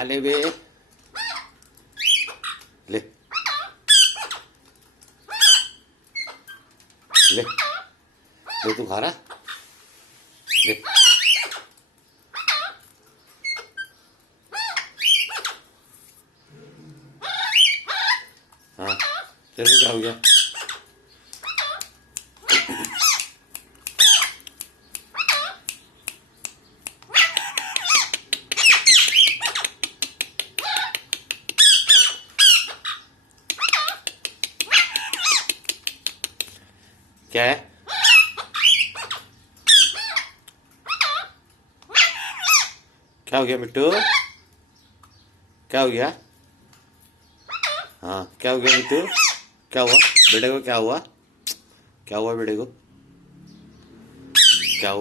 खा ले बे, ले ले ले, तू खा रहा, ले। हाँ, तेरे को क्या हो गया? क्या है? क्या हो गया मिट्टू? क्या हो गया? हाँ, क्या हो गया मिट्टू? क्या हुआ बेटे को? क्या हुआ? क्या हुआ बेटे को? क्या हुआ?